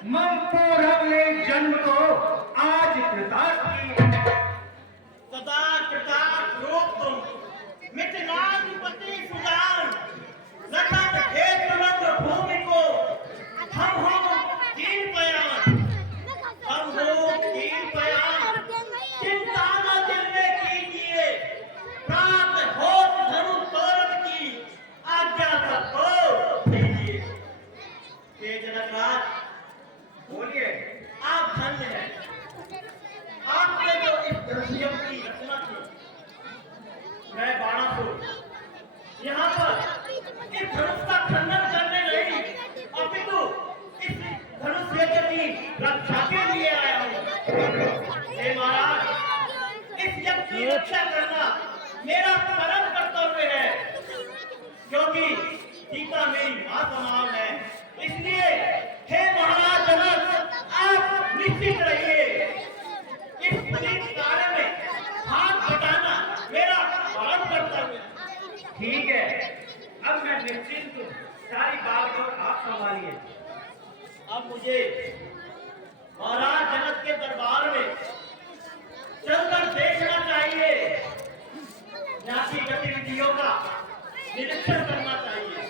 मंगपूरम ने जन्म को आज कृतार्थ की। सदा कृतार्थ रूप तुम मिथिलाधिपति सुजान, लखन क्षेत्र रत्न भूमि को हम हो तीन पयान, हम हो तीन पयान। चिंता न दिल में कीजिए, प्रात होत धनु तोरण की आज्ञा सबको दीजिए। हे जनकराज, बोलिए। आप धन्य हैं। आपने जो इस धनुष्यम की रचना की, मैं बाणासुर यहाँ पर इस धनुष का खंडन करने नहीं, अपितु इस धनुष यज्ञ की रक्षा के लिए आया हूँ। हे महाराज, इस यज्ञ की रक्षा करना मेरा परम कर्तव्य है, क्योंकि सीता मेरी मां समान है। इसलिए हे महाराज जनक, आप निश्चित रहिए, इस पुनीत कार्य में हाथ बटाना मेरा परम कर्तव्य है। ठीक है, अब मैं निश्चिंत हूँ। सारी बात और आप संभालिए। अब मुझे महाराज जनक के दरबार में चलकर देखना चाहिए, यहाँ की गतिविधियों का निरीक्षण करना चाहिए।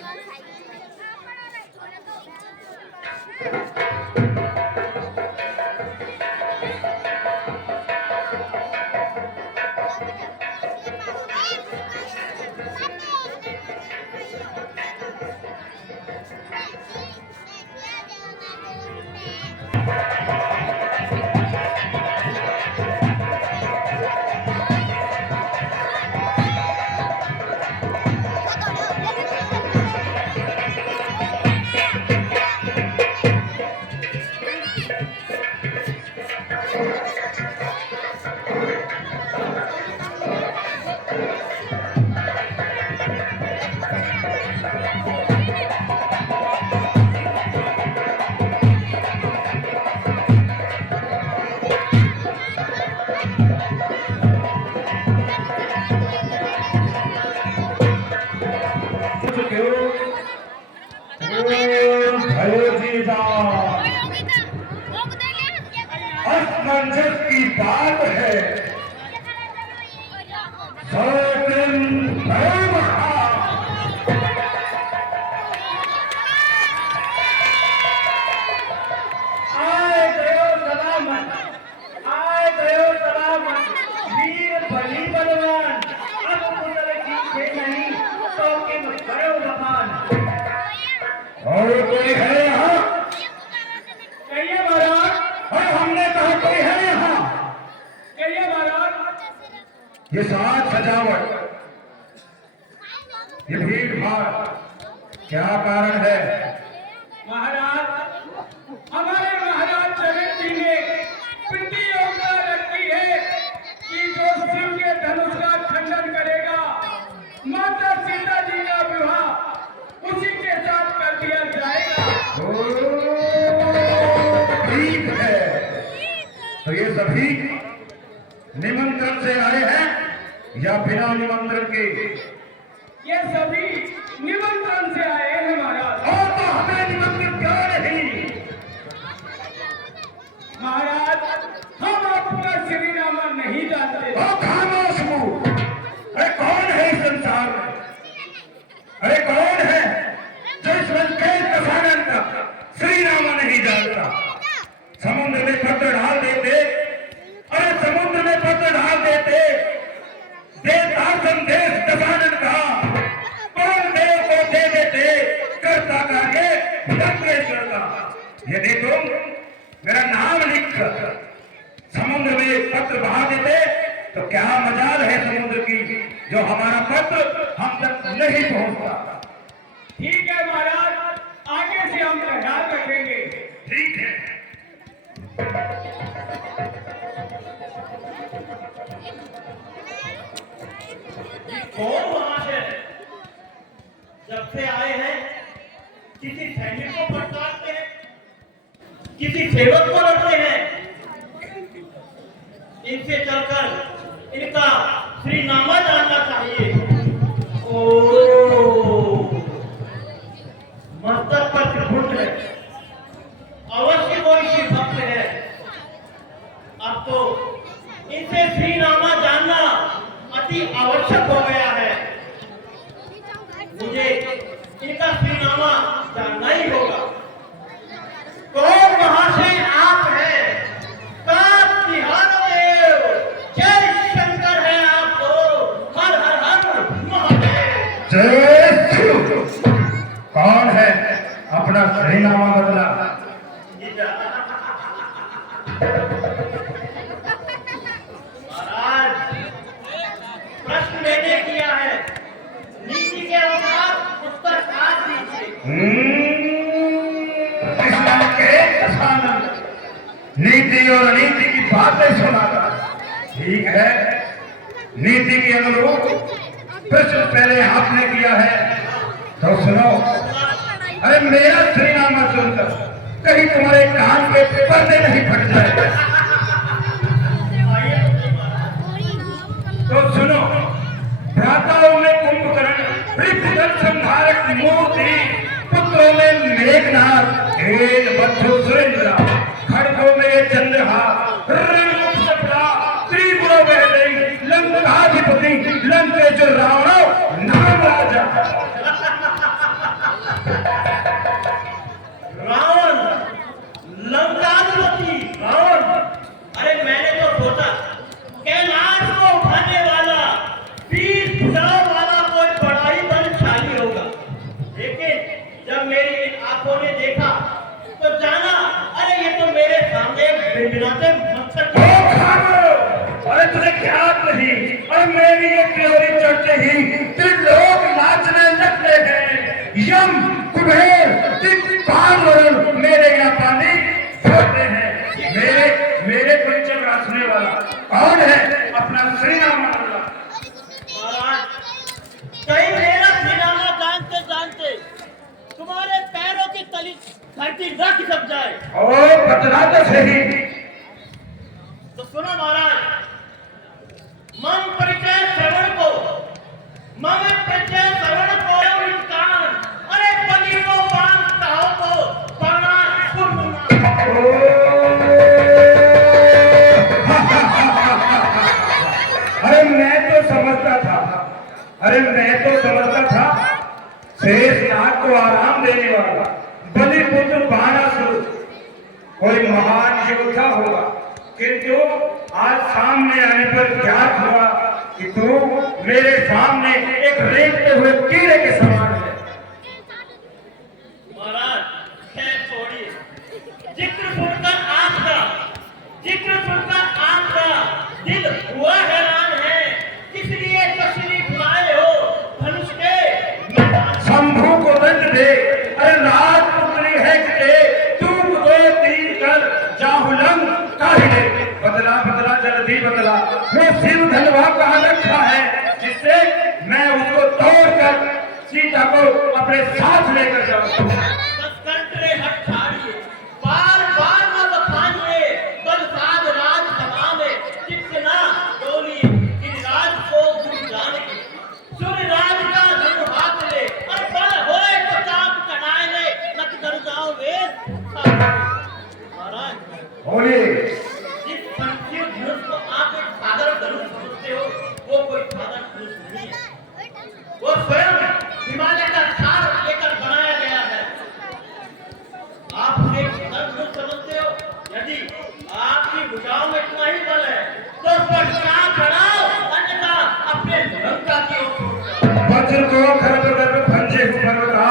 असमंजस की बात है, सौ दिन आए गयो सलामत, आए गयो सलामत, वीर बली बलवान। अब कुशल कीजिए नहीं तो कि करो वफान। और कोई है यहाँ? कहिए महाराज। और हमने कहा कोई है यहाँ? कहिए महाराज। ये साज सजावट, ये भीड़ भाड़, क्या कारण है? महाराज, हमारे महाराज जनक जी ने प्रतियोगिता रखी है कि जो शिव के धनुष का खंडन करेगा, माता सीता जी का विवाह उसी के साथ कर दिया जाएगा। ठीक है, तो ये सभी निमंत्रण से आए हैं या बिना निमंत्रण के? ये सभी निमंत्रण से आए हैं महाराज। और तो हमें निमंत्रण क्यों नहीं? महाराज, हम आपका श्रीनामा नहीं जानते। खामोश मुंह। अरे कौन है इस संसार में? अरे कौन है जो इस लंकेश दशानन का श्रीनामा नहीं जानता? समुद्र में पत्र डाल देते, अरे समुद्र में पत्र डाल देते, देता संदेश दशानन का, कौन देव को दे देते, करता कार्य लंकेश्वर का। यदि तुम मेरा नाम लिख समुद्र में पत्र बहा देते तो क्या मजाल है समुद्र की, जो हमारा पत्र हम तक नहीं पहुंचता। ठीक है महाराज, आगे से हम ख्याल रखेंगे। ठीक है। कौन महाशय जब से आए हैं, किसी सैनिक को फटकारते हैं, किसी सेवक को लड़ते हैं? इनसे चलकर इनका श्रीनामा जानना चाहिए। ओ, मस्तक पर त्रिपुट है, अवश्य तो इनसे श्रीनामा जानना अति आवश्यक हो गया है। मुझे इनका श्रीनामा जानना ही होगा। कौन महाशय आप हैं? देव जय शंकर है आपको। हर हर हर महादेव। जय शिव। कौन है? अपना श्रीनामा बदला। महाराज, प्रश्न मैंने किया है, नीति के अनुसार उत्तर आप दीजिए। इस्लाम के कसानंद नीति और अनीति की बातें सुनाता। ठीक है, नीति के अनुरूप प्रश्न पहले आपने किया है तो सुनो। अरे मेरा श्रीनामा सुनकर कहीं तुम्हारे कान के पर्दे नहीं फट जाए तो सुनो। भ्राताओं में कुंभकर्ण, ऋतुदल संहारक मूर्ति, पुत्रों में मेघनाथ, हेल बद्धु सुरेंद्र, खड़कों में ये चंद्रहार, रणमुख चपला, त्रिपुरों में नहीं लंकाधिपति, लंकेश्वर रावण नाम राजा। रावण, लंकाधिपति रावण। अरे मैंने तो सोचा कैलाश को उठाने वाला, 20 भुजाओं वाला कोई बड़ा ही बलशाली होगा, लेकिन जब मेरी इन आंखों ने देखा तो जाना अरे ये तो मेरे सामने बिनबिनाते मच्छर। अरे तुझे क्या नहीं? अरे मेरी ये त्योरी चढ़ते ही लोग नाचने लगते हैं। यम कुबेर वरुण मेरे यहाँ पानी छोड़ते हैं। मेरे कोई चक्रा सुनने वाला कौन है? अपना श्रीनामा बदला। महाराज, कहीं मेरा श्रीनामा जानते जानते तुम्हारे पैरों की तली धरती न खिसक जाए। ओ बदला तो सही। तो सुनो महाराज, मम परिचय श्रवण को, मम परिचय श्रवण को कान, अरे पति को बांध कहो को पाना सुनना। अरे मैं तो समझता था शेषनाग को आराम देने वाला बलिपुत्र बाणासुर कोई महान योद्धा होगा, किंतु आज सामने आने पर ज्ञात हुआ कि तू मेरे सामने एक रेंगते हुए कीड़े के समान है। महाराज, खैर छोड़िए, जिक्र सुनकर आपका दिल हुआ हैरान है। किस लिए तशरीफ लाए हो धनुष के मैदान? शंभू को दंड दे। अरे राजपुत्री है कि तू दो तीन कर जाहुलंग काहे बदला जल्दी बदला। वो शिव धनवा कहाँ रखा है जिससे मैं उसको तोड़कर सीता को अपने साथ लेकर जाऊं। कंटरे हट छाड़िए, बार बार न बखानिए, बल साध राज सभा में कितना डोली गिरिराज को गुरु जाने की। सूर्य राज का धनु हाथ ले और बल होए तो चाप कढ़ाए ले, नत कर जाओ वेद। महाराज, बोलिए। जिस संकीर्ण धनुष को आप एक साधारण धनुष समझते हो, वो कोई साधारण धनुष नहीं है। वो स्वयं हिमालय का क्षार लेकर बनाया गया है। आप उसे धनुष समझते हो? यदि आपकी भुजाओं में इतना ही बल है तो उस पर चाप चढ़ाओ, अन्यथा अपने लंका की ओर छोड़ जाओ। वज्र को खरब भंजे पर्वता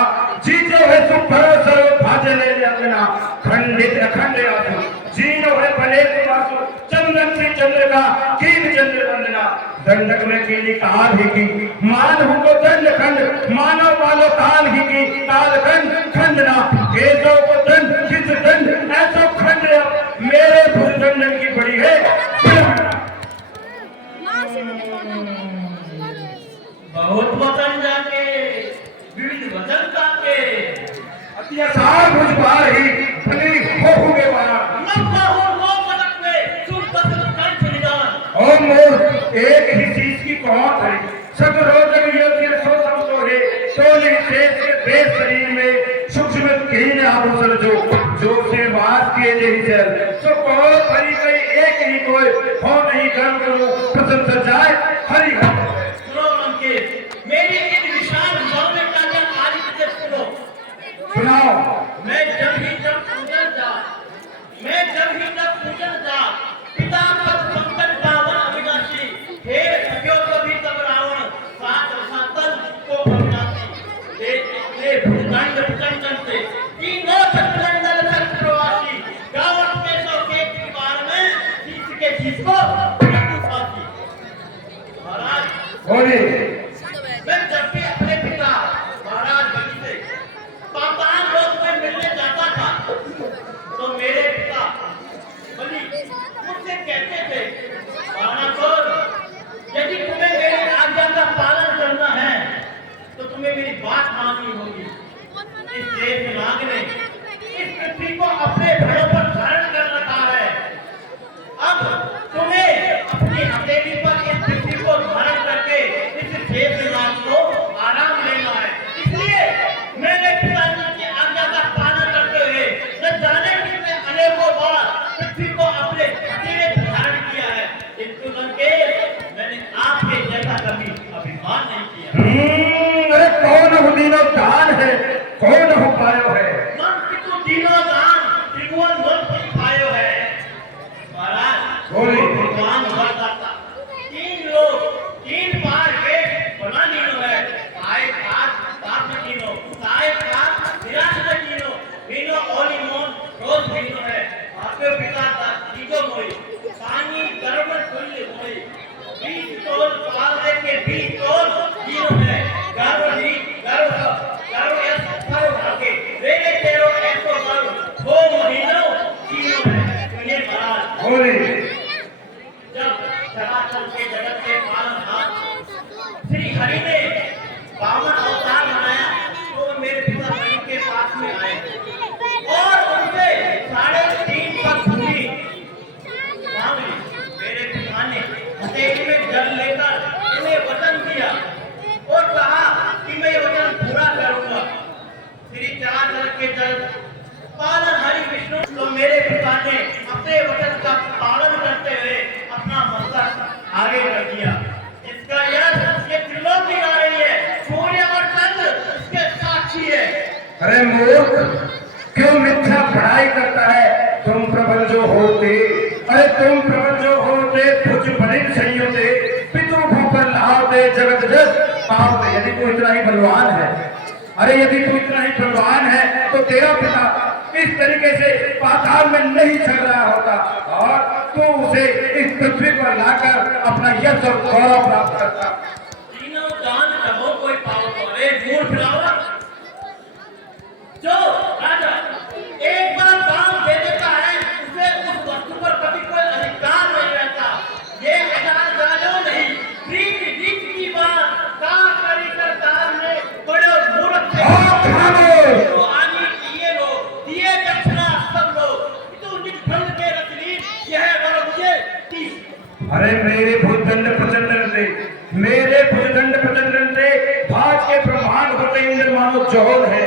जीतो है सुभरो सरो भाजे ले अपना खंडित अखंड आसु जीनो है भले वासु चंदन से चंद्र का कीन चंद्र वंदना दंडक में कीली काल ही की मान को दंड खंड मानव वालो काल ही की काल खंड खंडना केसों को दंड किस दंड ऐसो खंड मेरे भुजदंडन की बड़ी है। बहुत वचन जाके विविध वचन काके अत्याचार भुजबार ही भली होगे बार नब्बा हो नो पलक में सुन बदल कंठ निदान। और मोर एक ही चीज की पहुंच है सदरोजग योग्य सो समतोहे तोली शेष के बेस शरीर में सूक्ष्म कीन आभूषण जो से वास किए जही चल सो को भरी गई एक ही कोई हो नहीं गर्व करो प्रशंसा जाए हरि हर सुनो लंकेश, मेरी इन विशाल भुजाओं में क्या क्या तारीफ है सुनो। सुनाओ। मैं जब पूजन जा पिता पद पंकज पावन अविनाशी, हे सख्यो कभी तब रावण सात रसातल को अविनाशी, ले भूदंड भुजंगन से तीनों छत्रमंडल छत्र प्रवासी, गावत के सौ के बार में शीश के शीश को फांसी। महाराज बोले मैं जब भी अपने पिता महाराज बलि से पाताल लोक में मिलने जाता था तो मेरे पिता बलि मुझसे कहते थे, बाणासुर, यदि तुम्हें मेरी आज्ञा का पालन करना है तो तुम्हें मेरी बात माननी होगी। इस देवनाग ने इस पृथ्वी को अपने धड़ों पर धारण कर रखा है, अब तुम्हें अपनी हथेली पर इस पृथ्वी को धारण करके इस देवनाग को आराम लेना है। इसलिए मैंने पिताजी की आज्ञा का पालन करते हुए न जाने कितने अनेकों बार पृथ्वी को अपने हथेली पर धारण किया है, किंतु लंकेश मैंने आपके जैसा कभी अभिमान नहीं किया। अरे कौन हो दीनो दान है, कौन हो पायो है। मन पितु दीनो दान त्रिभुवन मन पति पायो है। महाराज बोले भगवान वरदाता तीन बार गेट बना दीनो है, आए पाप में दीनो, साए पाप निराश में दीनो, दीनो ओली मोन रोज दीनो है, आपके पिता का दीजो मोई, सानी गर्भ तुल्य मोई, 20 तोल पालने के 20 तोल दीनो है, गर्भ यस फरो भागे, रेने तेरो ऐसो गर्भ, 2 महीनों दीनो है, सुनिए महाराज। बोले जब चराचर के जगत के पालनहार श्री हरि ने बामन अवतार बनाया तो मेरे पिता बलि के पास में आए और उनसे 3.5 पग भूमि मांगी। मेरे पिता ने हथेली में जल लेकर इन्हें वचन दिया और कहा कि मैं ये वचन पूरा करूंगा। श्री चराचर के जल पालन हरि विष्णु, तो मेरे पिता ने अपने वचन का पालन करते हुए अपना मस्तक आगे रख दिया। इसका यश ये त्रिलोक गा रही है, सूर्य और चंद्र इसके साक्षी है। अरे मूर्ख, क्यों मिथ्या पढ़ाई करता है। तुम प्रबल जो होते, अरे तुम प्रबल जो होते भुज बलिन संयुते, पितु भूपल लाते जगत जस पावते। यदि तू इतना ही बलवान है, अरे यदि तू इतना ही बलवान है तो तेरा पिता इस तरीके से पाताल में नहीं चल रहा होता और तू उसे इस पृथ्वी पर लाकर अपना यश और गौरव प्राप्त करता। तीनों दान कहो कोई पाओ तो, अरे मूर्ख रावण, जो राजा एक बार दान दे देता है उसे उस वस्तु पर कभी कोई अधिकार नहीं रहता। ये हजार राजाओं नहीं, रीत की बात का करी कर दान में बड़े मूर्ख थे। तो आनी किए लो, दिए दक्षिणा सब लो, तो जिस ढंग के रचनी यह वर मुझे दी। अरे मेरे भुजदंड प्रचंड रे, मेरे भुजदंड प्रचंड रे, भाज के ब्रह्मांड होते इंद्र मानो जोल है।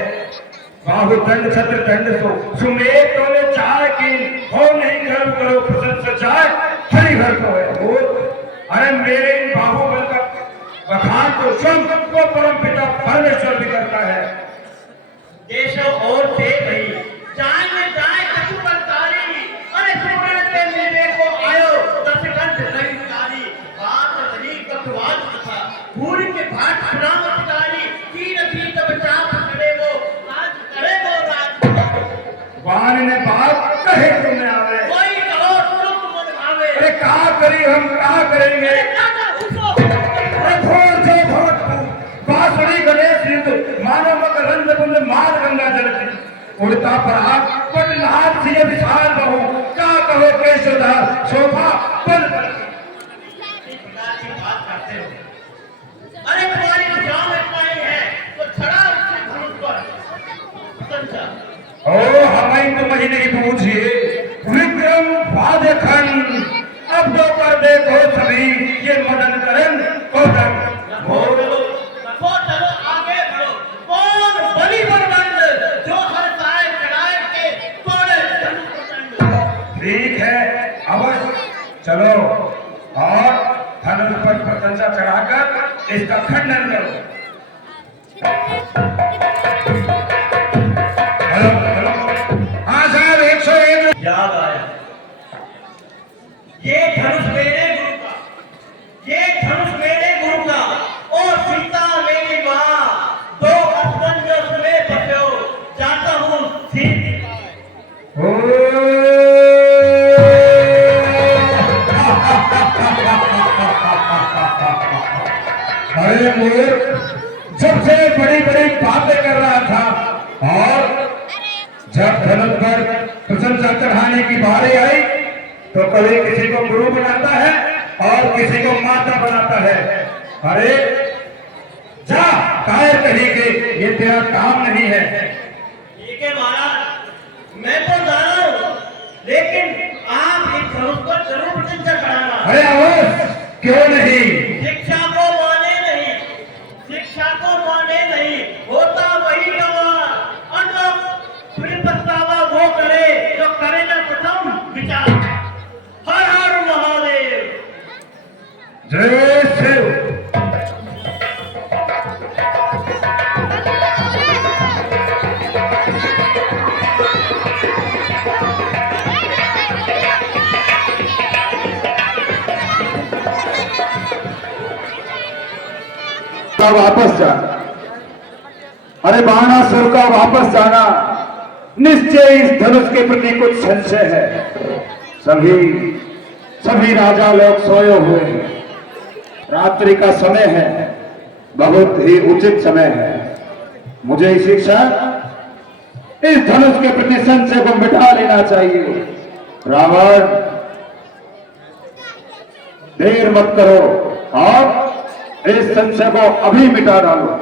बाहुदंड छत्र दंड सो सुमेर तोले चार की, हो नहीं गर्व करो प्रशंसा जाए हरि घर को है। अरे मेरे इन बाहुबल का बखान तो स्वयं को परम पिता परमेश्वर भी करता है। केशव और देव नहीं जाए में जाए कटुकंतारी, अरे सुमरण के मेरे को आयो दशकंठ नहीं तारी, बात नहीं कटुवाद कथा भूल के भाट सुनामतकारी, तीन थी तब चाप करे वो राज करे वो राज। वान ने बात कहे तुमने आवे, कोई कहो चुप मन भावे। अरे कहा करी हम कहा करेंगे। बांसुरी गणेश युद्ध मानव मकरंद कुंड मार गंगा जल की उड़ता पराग पट लाभ सिंह विशाल बहु, क्या कहो केशोधार शोभा पल पल की बात करते हो। अरे तुम्हारी भुजाओं में पाई है तो छड़ा उसके धनुष पर संचा। ओ हमें तो महीने की पूछिए विक्रम वादखंड, अब तो कर देखो सभी ये मदन करण कोटन। चलो आगे बढ़ो, कौन बलि बलवंत जो हर साय चढ़ाए के तोड़े धनुष प्रचंड। ठीक है अवश्य चलो और धनुष पर प्रशंसा चढ़ाकर इसका खंडन करो। हेलो हेलो, हाँ साहब 101। याद आया, ये धनुष मेरे गुरु का, ये धनुष मेरे गुरु का, और सीता मेरी माँ, दो असमंजस में फंसे हो, जाता हूँ अरे मूर्ख, सबसे बड़ी बड़ी बातें कर रहा था और जब धनुष पर प्रशंसा चढ़ाने की बारी आई तो कभी किसी को गुरु बनाता है और किसी को माता बनाता है। अरे जा कायर कहीं के, ये तेरा काम नहीं है। ठीक है महाराज, मैं तो जा रहा हूँ, लेकिन आप इस धनुष पर जरूर प्रशंसा चढ़ाना। अरे अवश्य, क्यों नहीं। शिक्षा को माने नहीं, शिक्षा को माने नहीं, होता वही गवार, और फिर पछतावा वो करे जो करे ना प्रथम विचार। हर हर महादेव। जय शिव। वापस जाना, अरे बाणासुर का वापस जाना, निश्चय इस धनुष के प्रति कुछ संशय है। सभी राजा लोग सोए हुए हैं, रात्रि का समय है, बहुत ही उचित समय है। मुझे शिक्षा इस धनुष के प्रति संशय को मिटा लेना चाहिए। रावण, देर मत करो और इस संशय को अभी मिटा डालो।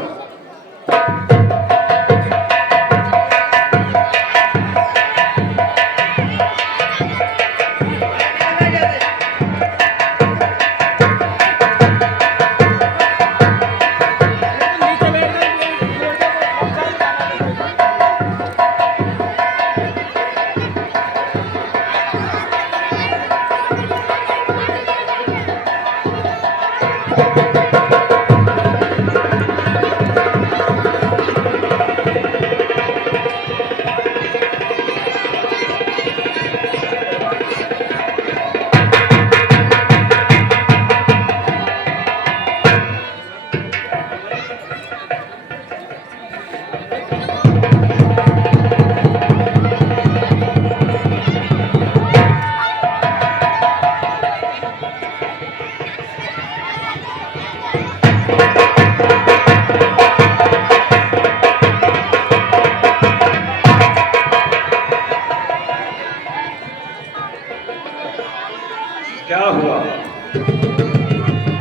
क्या हुआ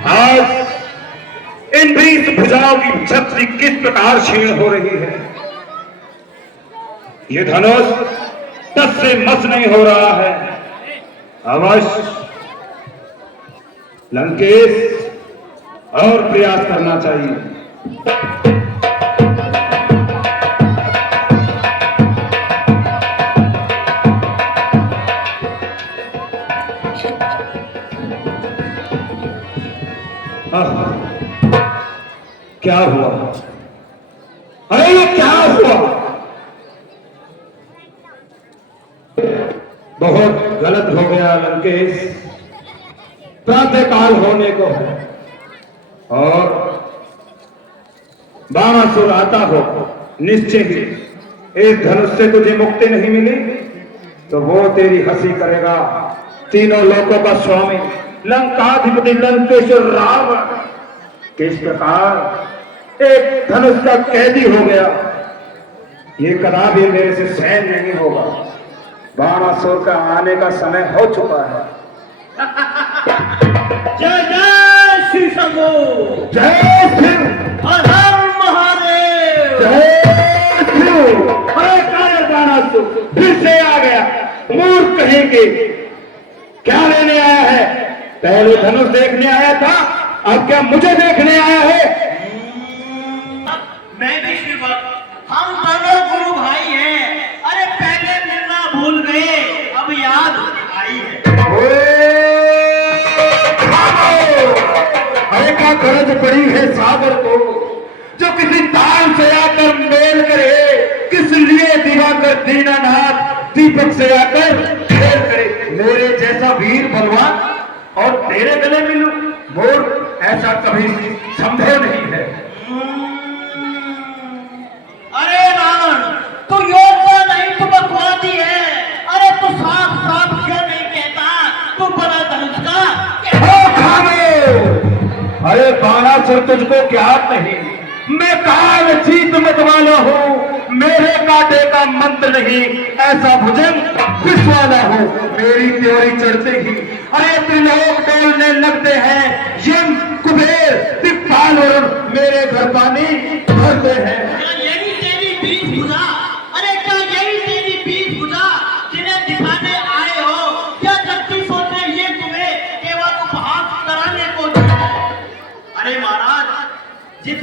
आज इन 20 भुजाओं की छत्री किस प्रकार क्षीण हो रही है। ये धनुष तस से मस नहीं हो रहा है। अवश्य लंकेश और प्रयास करना चाहिए। क्या हुआ? अरे ये क्या हुआ? बहुत गलत हो गया लंकेश, प्रातः काल होने को है और बाणासुर आता हो, निश्चय ही इस धनुष से तुझे मुक्ति नहीं मिली तो वो तेरी हंसी करेगा। तीनों लोकों का स्वामी लंकाधिपति लंकेश्वर रावण किस प्रकार एक धनुष का कैदी हो गया, ये कदापि मेरे से सहन नहीं होगा। बाणासुर का आने का समय हो चुका है। जय जय श्री शंभू, जय शिव, हर हर महादेव। जय शिव। अरे कायर बाणासुर फिर से आ गया, मूर्ख कहेंगे। क्या लेने आया है? पहले धनुष देखने आया था, अब क्या मुझे देखने आया है? मैं भी शिवक, हम दोनों गुरु भाई हैं। अरे पहले मिलना भूल गए, अब याद आई है। ओए क्या गरज पड़ी है सागर को जो किसी ताल से आकर मेल करे, किस लिए दिवाकर दीनानाथ दीपक से आकर खेल करे। मेरे जैसा वीर बलवान और तेरे गले मिलूं मोर, ऐसा कभी संभव नहीं है। अरे रावण, तू योद्धा नहीं, तू बकवादी है। अरे तू साफ साफ क्यों नहीं कहता तू बड़ा धनुष का? अरे बाणासुर तुझको क्या नहीं, मैं काल जीत मत वाला हूँ, मेरे कांटे का मंत्र नहीं, ऐसा भुजंग विष वाला हूँ। मेरी त्योरी चढ़ते ही अरे त्रिलोक डोलने लगते हैं, यम कुबेर दिक्पाल और मेरे घर पानी भरते हैं। क्या यही तेरी बीज भुजा? अरे क्या यही तेरी बीज भुजा जिन्हें दिखाने आए हो? क्या जगदीशों ने ये तुम्हें केवल उपहास कराने को दिया है? अरे महाराज, जिस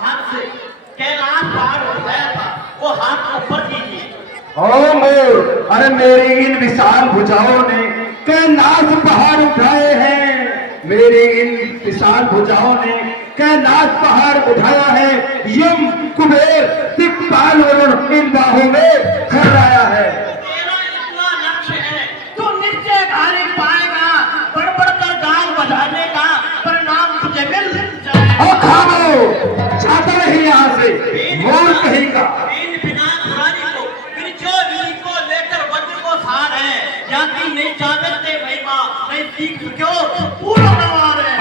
हाथ से कैलाश पार हो गया था वो हाथ ऊपर कीजिए। ओ मोर, अरे मेरी इन विशाल भुजाओं ने कैलाश पहाड़ उठाए हैं, मेरी इन विशाल भुजाओं ने कैलाश पहाड़ उठाया है, यम कुबेर दिक्पाल और इन बाहों में खड़ाया है। तेरा इतना लक्ष्य है, तू निश्चय भारी पाएगा, बढ़ कर गाल बजाने का परिणाम तुझे मिल जाएगा। जाता नहीं यहाँ से मोर कहीं का। इन विनाशकारी को विली को लेकर वज्र को सार है, जाति नहीं जानते महिमा नहीं सीख क्यों पूरा गंवार है।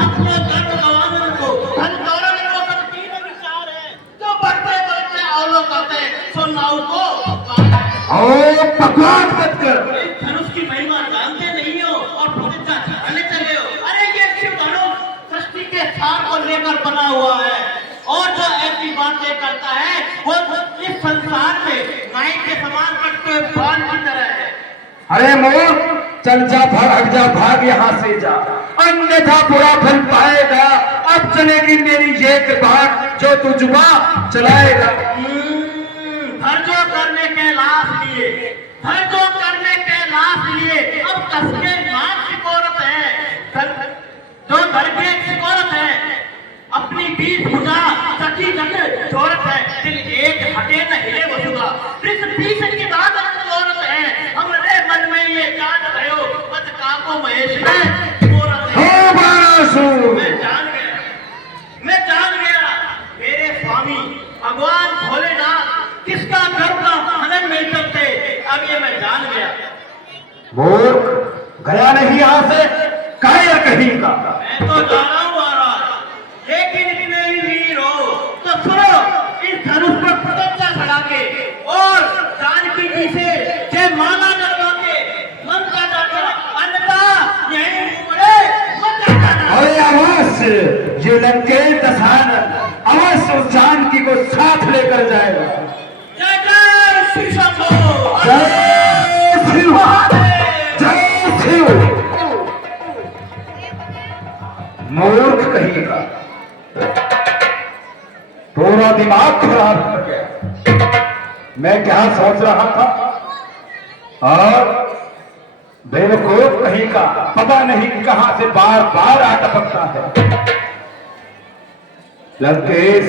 अपने धर्म गंवाने को धन दौड़ने को सब तीन विचार है, जो बढ़ते बढ़ते अवलो करते सो नाव को बकवास मत कर। इस धनुष की महिमा जानते नहीं हो और प्रतिज्ञा चढ़ाने चले हो। अरे ये शिव धनुष सृष्टि के सार को लेकर बना हुआ है और जो ऐसी बातें करता है वो इस संसार में नाई के समान कटते हुए बाण की तरह है। अरे मोर, चल जा, भाग जा, भाग यहाँ से जा, अन्यथा बुरा फल पाएगा। अब चलेगी मेरी ये कृपा जो तू जुबा चलाएगा। धर्जो करने के लाश लिए, धर्जो करने के लाश लिए अब कसके नाम की औरत है, जो घर की एक औरत है, अपनी बीज भुजा सखी जगे औरत है, दिल एक हटे न हिले वसुगा, इस बीच की बात औरत है, हमरे मन में ये जान भयो मत काको महेश में औरत है। मैं जान गया मेरे स्वामी भगवान भोलेनाथ किसका घर का हनन नहीं करते, अब ये मैं जान गया। मूर्ख, गया नहीं यहाँ से, कायर कहीं का। मैं तो जा रहा हूँ महाराज, लेकिन इतने ही वीर हो तो सुनो, इस धनुष पर प्रतिज्ञा चढ़ा के और जानकी जी से जय माला करवा के मन का जाना, अन्यथा यहीं पड़े मत जाना। अरे अवश्य ये लंकेश दशानन अवश्य उस जानकी को साथ लेकर जाएगा। जय जय श्री शंभो, जय शिव, जय शिव। मूर्ख कहीं का, पूरा दिमाग खराब कर गया। मैं क्या सोच रहा था और बेवकूफ कहीं का, पता नहीं कहां से बार बार आ टपकता है। लंकेश,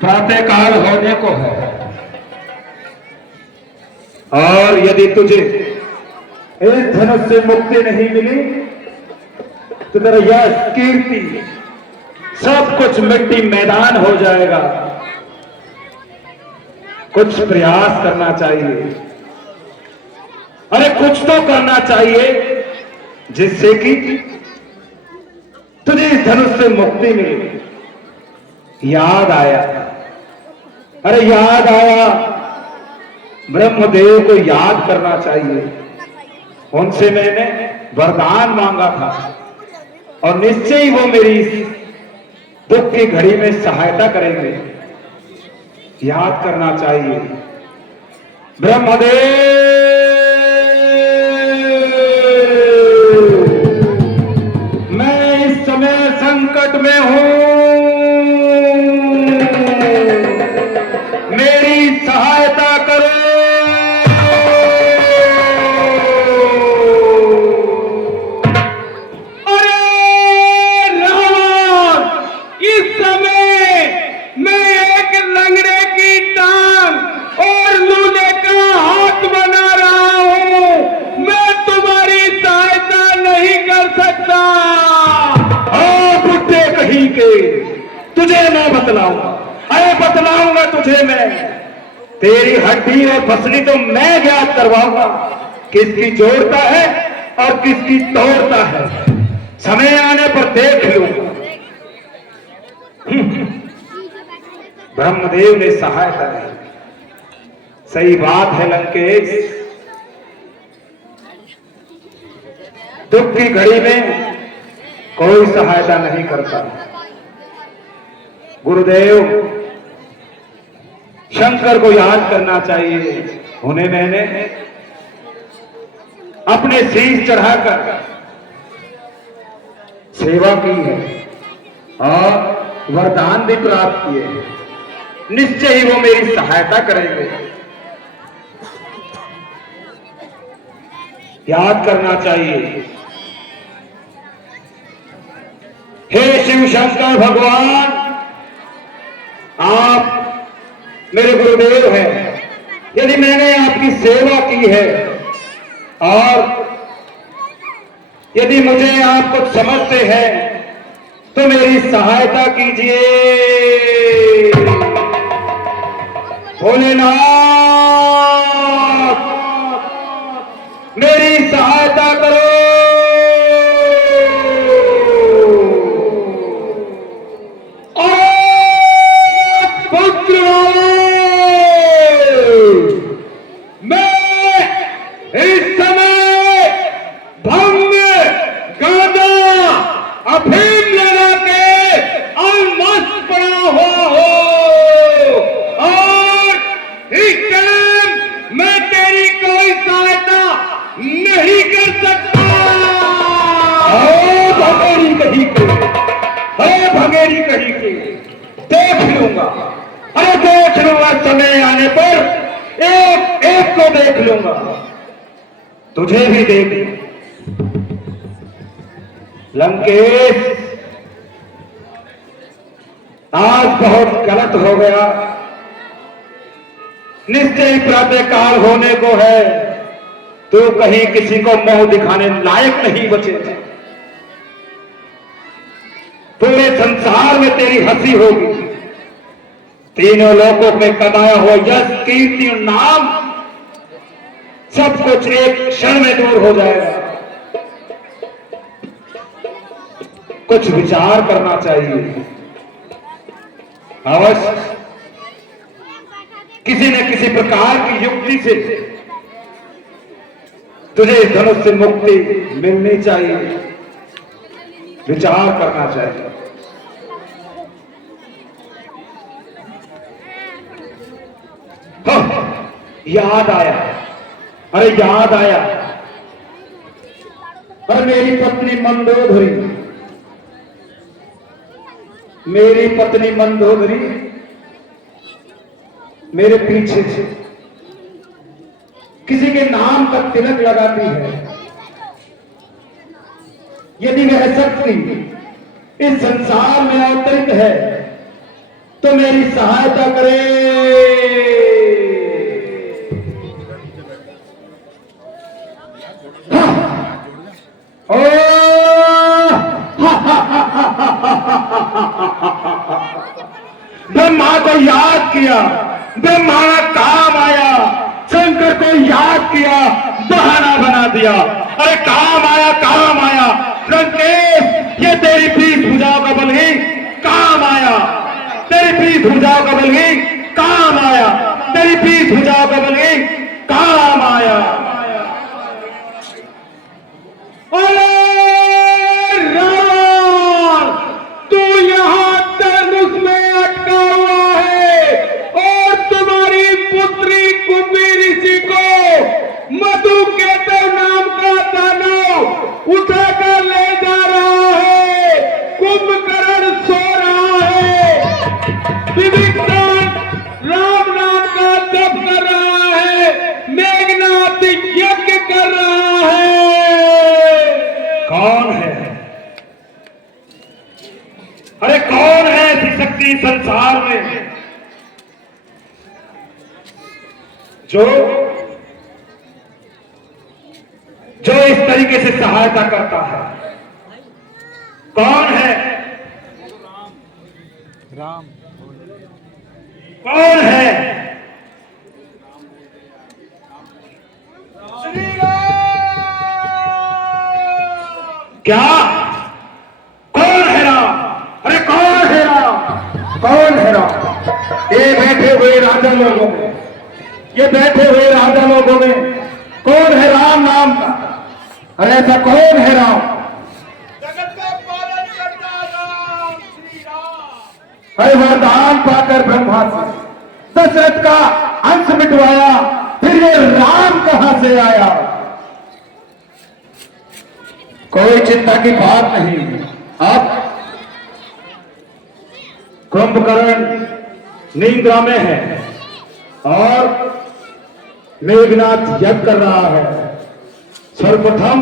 प्रातःकाल होने को है और यदि तुझे इस धनुष से मुक्ति नहीं मिली तो तेरा यश, कीर्ति, सब कुछ मिट्टी मैदान हो जाएगा। कुछ प्रयास करना चाहिए, अरे कुछ तो करना चाहिए जिससे कि तुझे इस धनुष से मुक्ति मिले। याद आया, अरे याद आया, ब्रह्मदेव को याद करना चाहिए। उनसे मैंने वरदान मांगा था और निश्चय ही वो मेरी इस दुख की घड़ी में सहायता करेंगे। याद करना चाहिए। ब्रह्मदेव, मैं इस समय संकट में हूं, मेरी सहायता करो। हड्डी और फसली तो मैं ज्ञात करवाऊंगा, किसकी जोड़ता है और किसकी तोड़ता है। समय आने पर देख लूंगा। ब्रह्मदेव ने सहायता दी। सही बात है लंकेश, दुख की घड़ी में कोई सहायता नहीं करता। गुरुदेव, शंकर को याद करना चाहिए। उन्हें मैंने अपने शीश चढ़ाकर सेवा की है और वरदान भी प्राप्त किए हैं। निश्चय ही वो मेरी सहायता करेंगे। याद करना चाहिए। हे शिव शंकर भगवान, आप मेरे गुरुदेव हैं। यदि मैंने आपकी सेवा की है और यदि मुझे आप कुछ समझते हैं तो मेरी सहायता कीजिए। भोलेनाथ, मेरी सहायता करो। भगेरी कहीं की देख लूंगा। अरे देख लूंगा, समय आने पर एक एक को देख लूंगा। तुझे भी देख। लंकेश, आज बहुत गलत हो गया। निश्चय ही प्रातःकाल होने को है। तू कहीं किसी को मुंह दिखाने लायक नहीं बचे। पूरे संसार में तेरी हंसी होगी। तीनों लोकों में कमाया हुआ यश, कीर्ति और नाम सब कुछ एक क्षण में दूर हो जाएगा। कुछ विचार करना चाहिए। अवश्य किसी न किसी प्रकार की युक्ति से तुझे इस धनुष से मुक्ति मिलनी चाहिए। विचार करना चाहिए। हाँ, याद आया। अरे याद आया। अरे मेरी पत्नी मंदोदरी, मेरी पत्नी मंदोदरी मेरे पीछे से किसी के नाम का तिलक लगाती है। यदि वह शक्ति इस संसार में अवतरित है तो मेरी सहायता करे। ब्रह्मा को याद किया, ब्रह्मा का काम आया। शंकर को याद किया, बहाना बना दिया। अरे काम आया, काम आया। लंकेश, ये तेरी पीठ भुजाओं का बल ही काम आया। तेरी पीठ भुजाओं का बल ही काम आया। तेरी पीठ भुजाओं का बल ही काम आया। तू यहां धनुष में अटका हुआ है और तुम्हारी पुत्री कुंभी ऋषि को मधु केतव नाम का दानव उठाकर ले जा रहा है। कुंभकर्ण सो रहा है। विभीषण राम नाम का जप कर रहा है। मेघनाथ यज्ञ कर रहा है। कौन है? अरे कौन है ऐसी शक्ति संसार में जो इस तरीके से सहायता करता है? कौन है? कौन है? श्री राम। क्या? कौन है राम? अरे कौन है राम? कौन है राम? ये बैठे हुए राजा लोगों में, ये बैठे हुए राजा लोगों में कौन है राम नाम का? अरे ऐसा कौन है राम? जगत का पालन करता राम, श्री राम। अरे वरदान पाकर ब्रह्मा से दशरथ का अंश मिटवाया, फिर ये राम कहां से आया? कोई चिंता की बात नहीं। अब कुंभकर्ण निंद्रा में है और मेघनाथ यज्ञ कर रहा है। सर्वप्रथम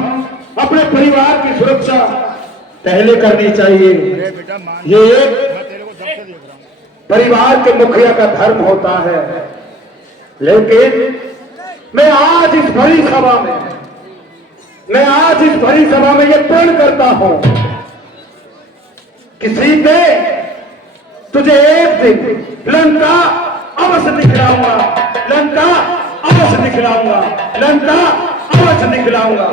अपने परिवार की सुरक्षा पहले करनी चाहिए। ये परिवार के मुखिया का धर्म होता है। लेकिन मैं आज इस भरी सभा में ये प्रण करता हूं कि सीते तुझे एक दिन लंका अवश्य दिखलाऊंगा, लंका अवश्य दिखलाऊंगा, लंका अवश्य दिखलाऊंगा।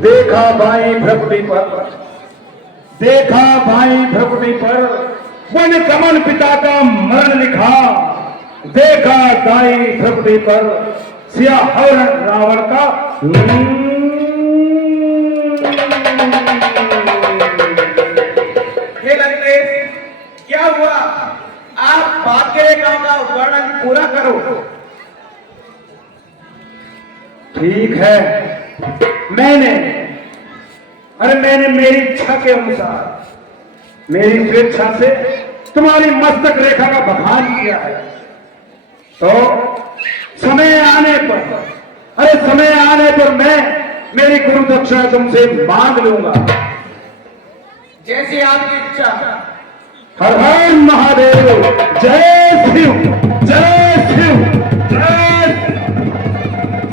देखा भाई भ्रकुटी पर वन कमल पिता का मरण लिखा। देखा दाई भ्रकुटी पर सिया हरण रावण का हे लंकेश, क्या हुआ? आप भाग्य गांव का वर्णन पूरा करो। ठीक है, मैंने मेरी इच्छा के अनुसार, मेरी स्वेच्छा से तुम्हारी मस्तक रेखा का बखान किया है। तो समय आने पर मैं मेरी गुरु दक्षिणा तुमसे मांग लूंगा। जैसी आपकी इच्छा। हर हर महादेव, जय